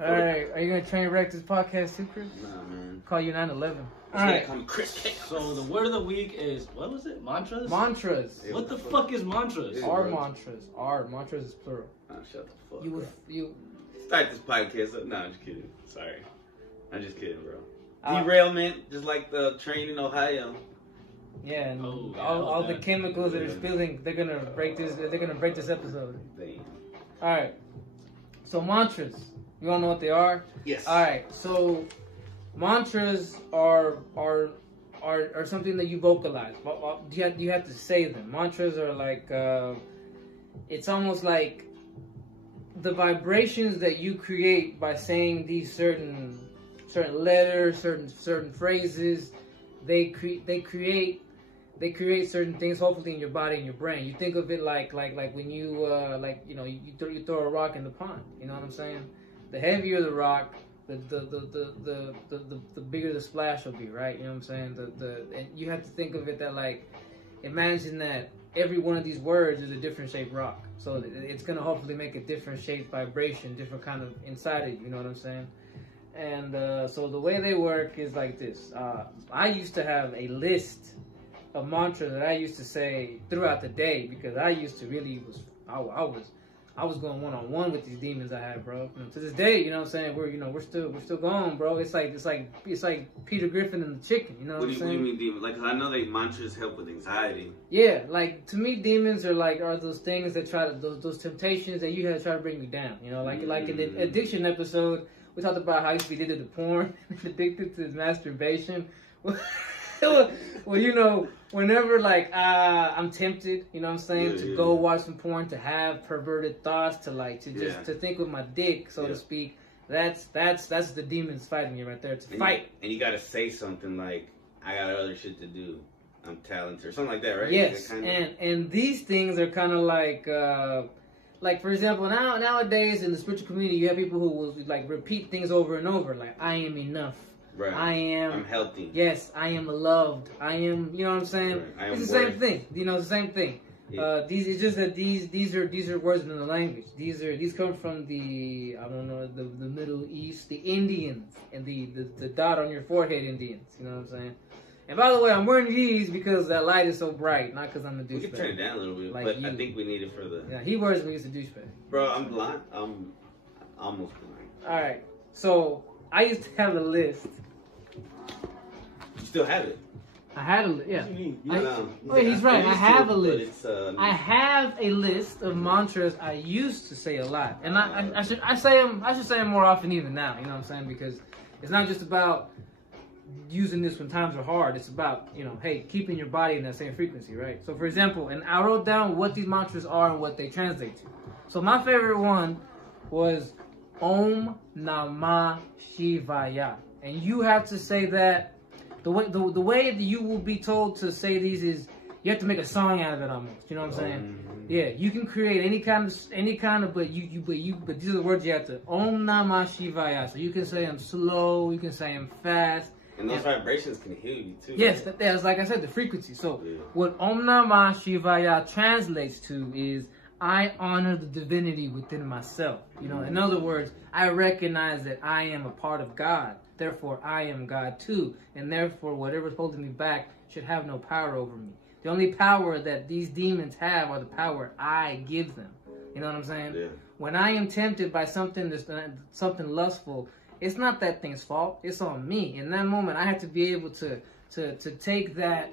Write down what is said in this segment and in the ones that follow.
All right, are you gonna train wreck this podcast too, Chris? Nah, man. Call you 9/11. All right. Chris. So the word of the week is, what was it? Mantras? Mantras. What the fuck is mantras? Mantras is plural. Oh, shut the fuck You up. you. Start this podcast up. No, I'm just kidding. Sorry. I'm just kidding, bro. Derailment, just like the train in Ohio. Yeah, and Oh, yeah, all the that. chemicals that are spilling, they're gonna break this. They're gonna break this episode. Damn. All right. So mantras, you all know what they are? Yes. All right. So mantras are something that you vocalize. You have to say them. Mantras are like it's almost like the vibrations that you create by saying these certain letters, certain phrases. They create certain things, hopefully, in your body and your brain. You think of it like when you you throw a rock in the pond. You know what I'm saying? The heavier the rock, the bigger the splash will be, right? You know what I'm saying? And you have to think of it that like, imagine that every one of these words is a different shaped rock. So it's gonna hopefully make a different shape, vibration, different kind of inside of you. You know what I'm saying? And so the way they work is like this. I used to have a list of mantras that I used to say throughout the day, because I used to really I was going one-on-one with these demons I had, bro. You know, to this day, you know what I'm saying? We're still going, bro. It's like Peter Griffin and the chicken. You know what I'm saying? What do you mean demons? Like, I know that mantras help with anxiety. Yeah, like to me, demons are those things that try to those temptations that you have to try to bring you down. You know, like in the addiction episode, we talked about how he used to be addicted to porn, addicted to masturbation. Well, you know, whenever like I'm tempted, you know what I'm saying, to go watch some porn, to have perverted thoughts, to think with my dick, so to speak. That's the demons fighting you right there. To fight. And you gotta say something like, I got other shit to do. I'm talented, or something like that, right? Yes, and these things are kind of like for example, nowadays in the spiritual community, you have people who will like repeat things over and over, like I am enough. Right. I'm healthy. Yes, I am loved. I am, you know what I'm saying? Right. It's the same thing. You know, it's the same thing. Yeah. It's just that these are words in the language. These come from the Middle East, the Indians, and the dot on your forehead Indians. You know what I'm saying? And by the way, I'm wearing these because that light is so bright, not because I'm a douchebag. We can turn it down a little bit, like but I think we need it for the. Yeah, he wears me as a douchebag. Bro, I'm blind. I'm almost blind. All right, so I used to have a list. You still have it? I had a list, yeah. He's right. I have a list. I have a list of mantras I used to say a lot, and I should say them more often even now. You know what I'm saying? Because it's not just about using this when times are hard. It's about, you know, hey, keeping your body in that same frequency, right? So for example, and I wrote down what these mantras are and what they translate to. So my favorite one was Om Namah Shivaya, and you have to say that. The way that you will be told to say these is you have to make a song out of it almost. You know what I'm saying? Yeah, you can create any kind of, but these are the words you have to. Om Namah Shivaya. So you can say them slow, you can say them fast. And those vibrations can heal you too. Yes, right? That's like I said, the frequency. So what Om Namah Shivaya translates to is I honor the divinity within myself. You know, in other words, I recognize that I am a part of God. Therefore, I am God too. And therefore, whatever's holding me back should have no power over me. The only power that these demons have are the power I give them. You know what I'm saying? Yeah. When I am tempted by something something lustful, it's not that thing's fault. It's on me. In that moment, I have to be able to take that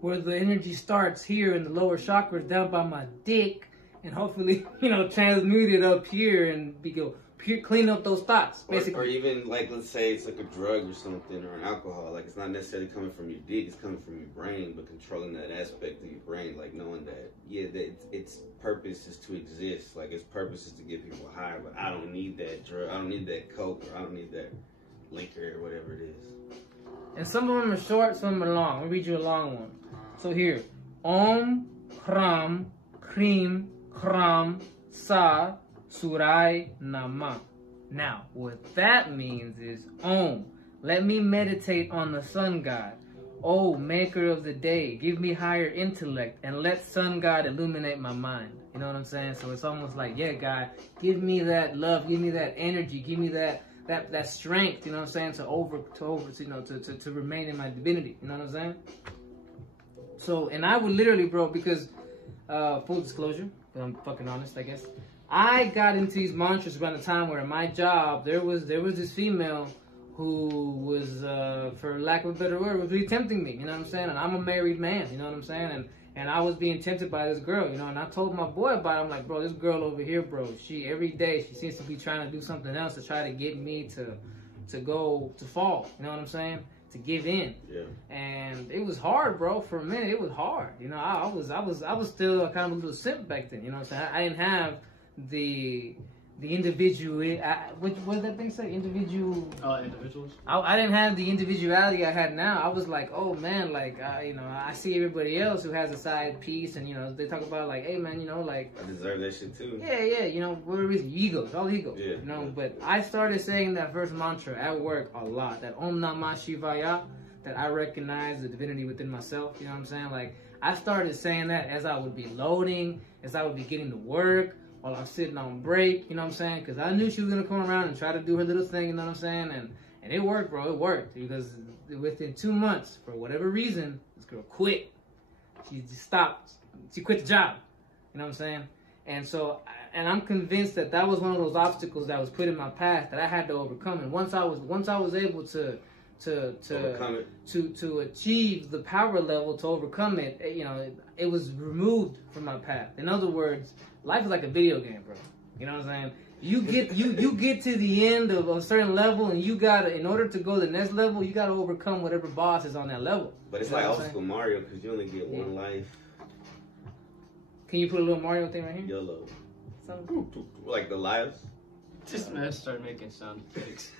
where the energy starts here in the lower chakras down by my dick, and hopefully, you know, transmute it up here and clean up those thoughts, basically. Or even, like, let's say it's like a drug or something, or an alcohol. Like, it's not necessarily coming from your dick, it's coming from your brain, but controlling that aspect of your brain, like knowing that, that its purpose is to exist. Like, its purpose is to get people high, but I don't need that drug, I don't need that coke, or I don't need that liquor, or whatever it is. And some of them are short, some of them are long. I'll read you a long one. So here, Om, Kram, Krim, Kram, Sa, Surai Nama. Now, what that means is, Om, let me meditate on the sun god. Oh, maker of the day, give me higher intellect and let sun god illuminate my mind. You know what I'm saying? So it's almost like, yeah, God, give me that love, give me that energy, give me that strength, you know what I'm saying, to remain in my divinity, you know what I'm saying? So, and I would literally, bro, because full disclosure, but I'm fucking honest, I guess. I got into these mantras around the time where at my job there was this female who was, for lack of a better word, was really tempting me, you know what I'm saying? And I'm a married man, you know what I'm saying? And I was being tempted by this girl, you know, and I told my boy about it. I'm like, bro, this girl over here, bro, every day she seems to be trying to do something else to try to get me to fall, you know what I'm saying? To give in. Yeah. And it was hard, bro. For a minute, it was hard. You know, I was still kind of a little simp back then, you know what I'm saying? I didn't have the individual, what did that thing say? Individuals? I didn't have the individuality I had now. I was like, oh man, like, you know, I see everybody else who has a side piece, and, you know, they talk about like, hey man, you know, like, I deserve that shit too. Yeah, you know, whatever it is, egos, all egos. Yeah, you know, but I started saying that first mantra at work a lot, that Om Namah Shivaya, that I recognize the divinity within myself, you know what I'm saying? Like, I started saying that as I would be loading, as I would be getting to work, while I'm sitting on break, you know what I'm saying? Because I knew she was going to come around and try to do her little thing, you know what I'm saying? And it worked, bro. It worked. Because within 2 months, for whatever reason, this girl quit. She just stopped. She quit the job. You know what I'm saying? And so, and I'm convinced that that was one of those obstacles that was put in my path that I had to overcome. And once I was able to achieve the power level to overcome it, you know, it was removed from my path. In other words, life is like a video game, bro. You know what I'm saying? You get to the end of a certain level, and you gotta, in order to go to the next level, you gotta overcome whatever boss is on that level. But it's like old school Mario, because you only get one life. Can you put a little Mario thing right here? YOLO. Like the lives. This man started making sound effects.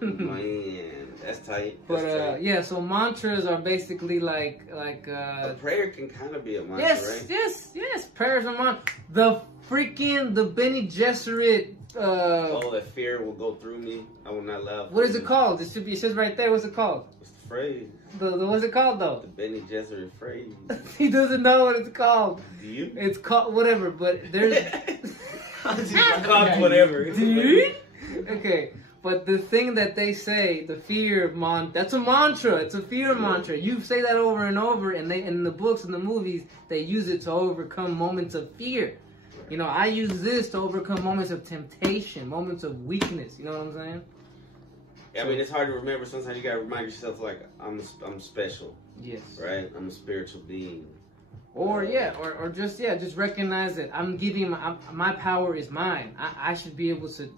Man, that's tight. But yeah, so mantras are basically like a prayer can kind of be a mantra, right? Yes. Prayers are mantra. The Bene Gesserit. That fear will go through me. I will not laugh. What is it called? It says right there. What's it called? What's the phrase? What's it called though? The Bene Gesserit phrase. He doesn't know what it's called. Do you? It's called whatever, but there's. It's called whatever. Dude. Okay. But the thing that they say, the fear that's a mantra. It's a fear mantra. You say that over and over, and in the books and the movies, they use it to overcome moments of fear. You know, I use this to overcome moments of temptation, moments of weakness. You know what I'm saying? Yeah, I mean, it's hard to remember. Sometimes you gotta remind yourself, like, I'm special. Yes. Right? I'm a spiritual being. Or just recognize that I'm giving my power is mine. I should be able to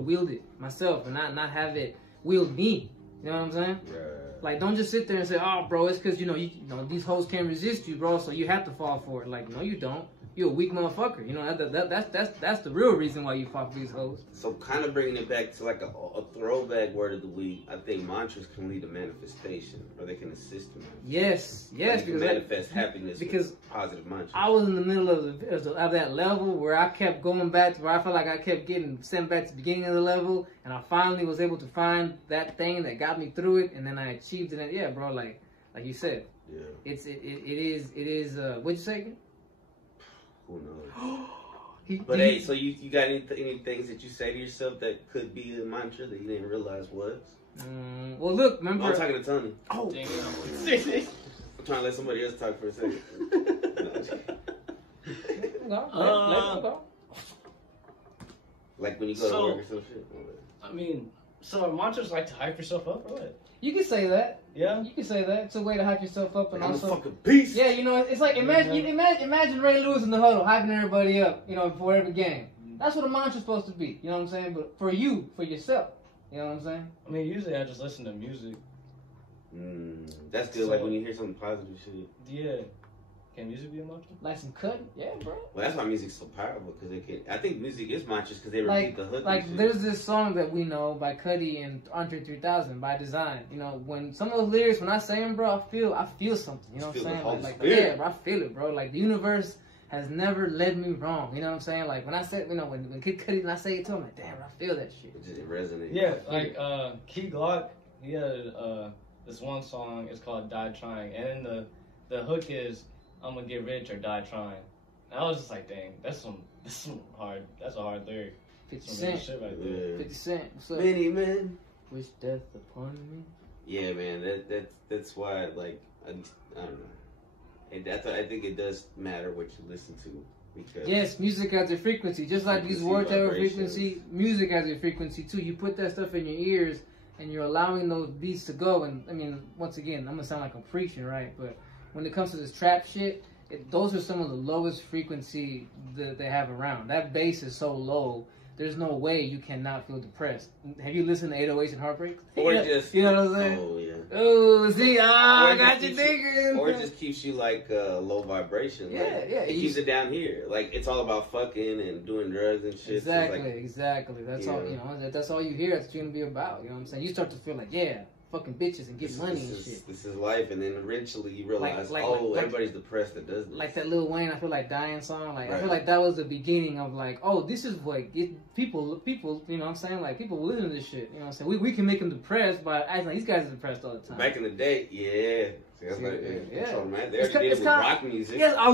wield it myself and not have it wield me. You know what I'm saying? Yeah. Like, don't just sit there and say, oh, bro, it's because you know these hoes can't resist you, bro, so you have to fall for it. Like, no, you don't. You're a weak motherfucker. You know, that's the real reason why you fall for these hoes. So kind of bringing it back to like a throwback word of the week, I think mantras can lead to manifestation, or they can assist in manifestation. Yes, because manifest happiness with positive mantras. I was in the middle of that level where I kept going back to where I felt like I kept getting sent back to the beginning of the level, and I finally was able to find that thing that got me through it, and then I achieved it. And yeah, bro, like you said, yeah, it is. What'd you say again? Who knows? But hey, so you got any things that you say to yourself that could be a mantra that you didn't realize was? Well, look, remember... I'm talking to Toney. Oh! Damn. I'm trying to let somebody else talk for a second. Let him go. Like when you go to work or some shit? I mean, so are mantras like to hype yourself up or what? You can say that. Yeah? You can say that. It's a way to hype yourself up and I'm also... a fucking beast! Yeah, you know, it's like, imagine Ray Lewis in the huddle, hyping everybody up, you know, before every game. That's what a mantra's supposed to be, you know what I'm saying? But for you, for yourself, you know what I'm saying? I mean, usually I just listen to music. That's good, like when you hear something positive shit. Yeah. Can music be a mantra? Like some cutting? Yeah, bro. Well, that's why music's so powerful, because it can... I think music is mantras because they repeat the hook. Like, there's this song that we know by Cudi and Andre 3000, by Design. You know, when some of those lyrics, when I say them, bro, I feel something. You know what I'm saying? Like, yeah, bro, I feel it, bro. Like, the universe has never led me wrong. You know what I'm saying? Like, when I say, you know, when Kid Cudi, and I say it to him, I'm like, damn, I feel that shit. It resonates. Yeah, like, Key Glock, he had this one song, it's called Die Trying, and then the hook is, I'm gonna get rich or die trying. And I was just like, dang, that's a hard lyric. 50 Some real Cent. shit right there. Yeah. 50 Cent. What's up? Many men. Wish death upon me. Yeah, man. That's why, like, I don't know. And I think it does matter what you listen to. Because Yes, music has a frequency. Just like these words have a vibrations. frequency, music has a frequency too. You put that stuff in your ears and you're allowing those beats to go. And I mean, once again, I'm gonna sound like I'm preaching, right? But when it comes to this trap shit, those are some of the lowest frequency that they have around. That bass is so low. There's no way you cannot feel depressed. Have you listened to 808s and Heartbreaks? Or Yeah. just, You know what I'm saying? oh yeah. Oh, see, Or I it got just you keeps thinking. Or it just keeps you like low vibration. Yeah, like, yeah, It you- keeps it down here. Like it's all about fucking and doing drugs and shit. Exactly, So it's like, exactly. That's all, Yeah. you know, that's all you hear. That's what you're gonna be about. You know what I'm saying? You start to feel like, yeah, fucking bitches and get money and shit. This is life, and then eventually you realize, Like- everybody's depressed that does this. Like that Lil Wayne, I feel like dying song. Like I feel Right. like that was the beginning of like, oh, this is what people, you know what I'm saying? Like people listen to this shit. You know what I'm saying? We can make them depressed by acting like these guys are depressed all the time. Back in the day, yeah. See, that's See, like, yeah. that's what, man. They It's already did it with kinda- rock music. Yes, I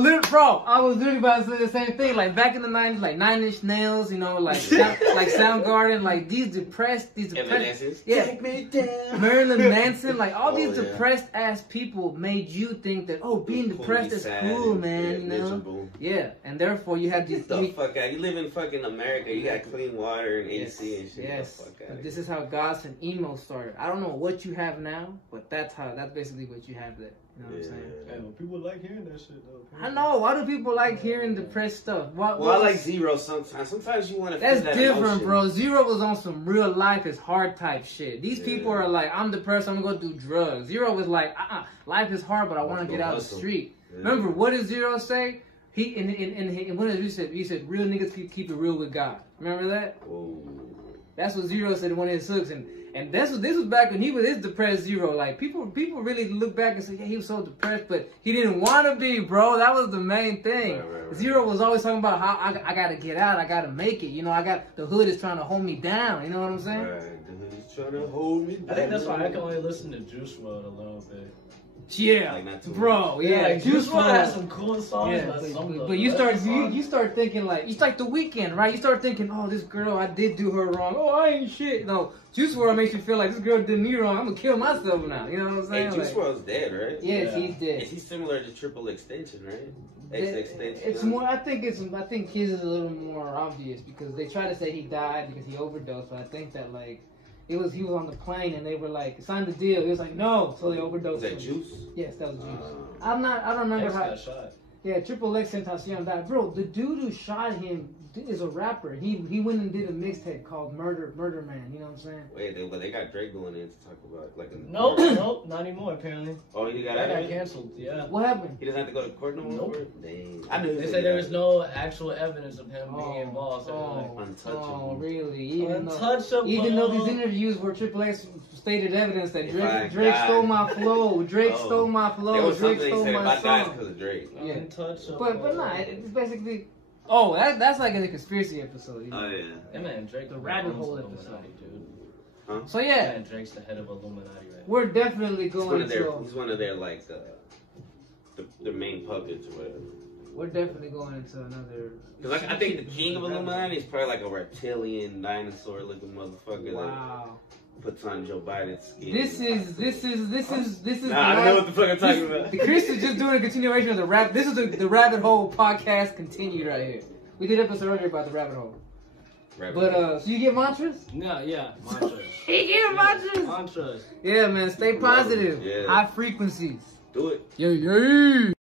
was literally about to say the same thing. Like back in the 90s, like 9 Inch Nails, you know, like Soundgarden, like these depressed, Evanescence. yeah, Take me down. Marilyn Manson, like all Oh, these yeah. depressed ass people made you think that being Cool to depressed be is sad cool, and, man. yeah, You know, miserable. yeah, and therefore you have these. Get the fuck out. You live in fucking America. You got clean water and Yes, AC and shit. yes. Get the fuck But out. this is how goth and emo started. I don't know what you have now, but that's basically what you have there. You know what I'm saying? Hey, well, people like hearing that shit though. I know. Why do people like hearing depressed stuff? Well, I like Zero sometimes. Sometimes you want to That's feel that different, emotion. bro. Zero was on some real life is hard type shit. These Yeah. people are like, I'm depressed, I'm gonna go do drugs. Zero was like, life is hard, but I want to Let's get go out hustle. the street. Yeah. Remember, what did Zero say? In one of his he said, real niggas keep it real with God. Remember that? Whoa. That's what Zero said in one of his hooks, and this was back when he was his depressed Zero. Like people really look back and say, yeah, he was so depressed, but he didn't want to be, bro. That was the main thing. Right. Zero was always talking about how I gotta get out, I gotta make it. You know, the hood is trying to hold me down. You know what I'm saying? Right. The hood's trying to hold me down. I think that's why I can only listen to Juice WRLD a little bit. Yeah, Like, not too bro. much. Yeah, like, Juice WRLD has WRLD. some cool songs. Yeah, but you start thinking like it's like The Weeknd, right? You start thinking, oh, this girl, I did do her wrong. Oh, I ain't shit. No, Juice WRLD makes you feel like this girl did me wrong. I'm gonna kill myself now. You know what I'm Hey, saying? Juice WRLD's dead, right? Yes, Yeah. he's dead. Is he similar to Triple Extension, right? Extension. It's more. I think his is a little more obvious because they try to say he died because he overdosed, but I think that like he was on the plane and they were like sign the deal. He was like no, so they overdosed. Was that him. Juice? Yes, that was Juice. I don't remember X how. got shot. Yeah, Triple X Tentacion died. Bro, the dude who shot him is a rapper. He went and did a mixtape called Murder Man. You know what I'm saying? Wait, but they got Drake going in to talk about like. Nope, not anymore apparently. Oh, he got That out got of it? canceled. Yeah. What happened? He doesn't have to go to court no more. Nope. for it? Dang. I knew. They said there was no actual evidence of him being involved. So Oh, Untouchable. really? Untouchable. Even though these interviews were Triple X stated evidence that If I Drake die- stole my flow. Drake Oh. stole my There flow. was Drake something he stole said my if I died song. because of Drake. Yeah. Untouchable. But nah, it's basically. Oh, that's like in the conspiracy episode. You know? Oh yeah. That man Drake. The rabbit hole owns episode. Illuminati, dude. So That yeah, man Drake's the head of Illuminati, right? we're definitely He's one going of their. to. He's one of their like the main puppets or whatever. We're definitely going into another. Because I think the king of Illuminati is probably like a reptilian dinosaur looking motherfucker Wow. that puts on Joe Biden's skin. This is. Nah, I don't know what the fuck I'm talking about. Chris is just doing a continuation of the rap. This is the rabbit hole podcast continued right here. We did an episode earlier about the rabbit hole. Rabbit But hole. so you get mantras? No, yeah, mantras. He get mantras. Mantras. Yeah, man. Stay positive. Yeah. High frequencies. Do it. Yeah.